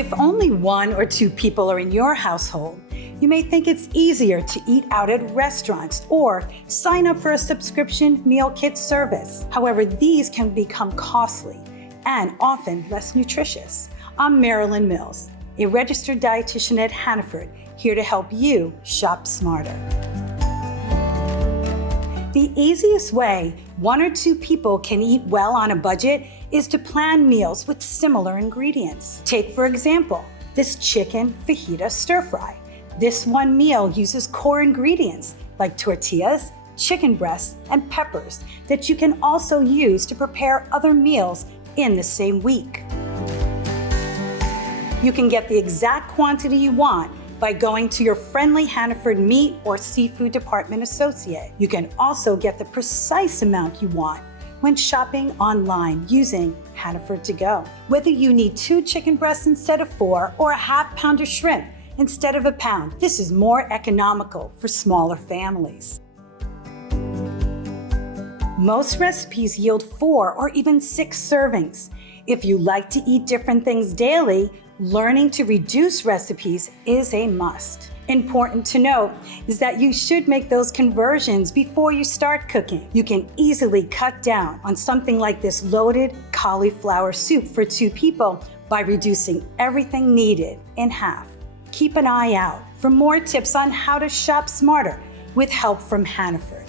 If only 1 or 2 people are in your household, you may think it's easier to eat out at restaurants or sign up for a subscription meal kit service. However, these can become costly and often less nutritious. I'm Marilyn Mills, a registered dietitian at Hannaford, here to help you shop smarter. The easiest way 1 or 2 people can eat well on a budget is to plan meals with similar ingredients. Take, for example, this chicken fajita stir fry. This one meal uses core ingredients like tortillas, chicken breasts, and peppers that you can also use to prepare other meals in the same week. You can get the exact quantity you want by going to your friendly Hannaford meat or seafood department associate. You can also get the precise amount you want when shopping online using Hannaford To Go. Whether you need 2 chicken breasts instead of 4 or a ½ pound of shrimp instead of a pound, this is more economical for smaller families. Most recipes yield 4 or even 6 servings. If you like to eat different things daily, learning to reduce recipes is a must. Important to note is that you should make those conversions before you start cooking. You can easily cut down on something like this loaded cauliflower soup for 2 people by reducing everything needed in half. Keep an eye out for more tips on how to shop smarter with help from Hannaford.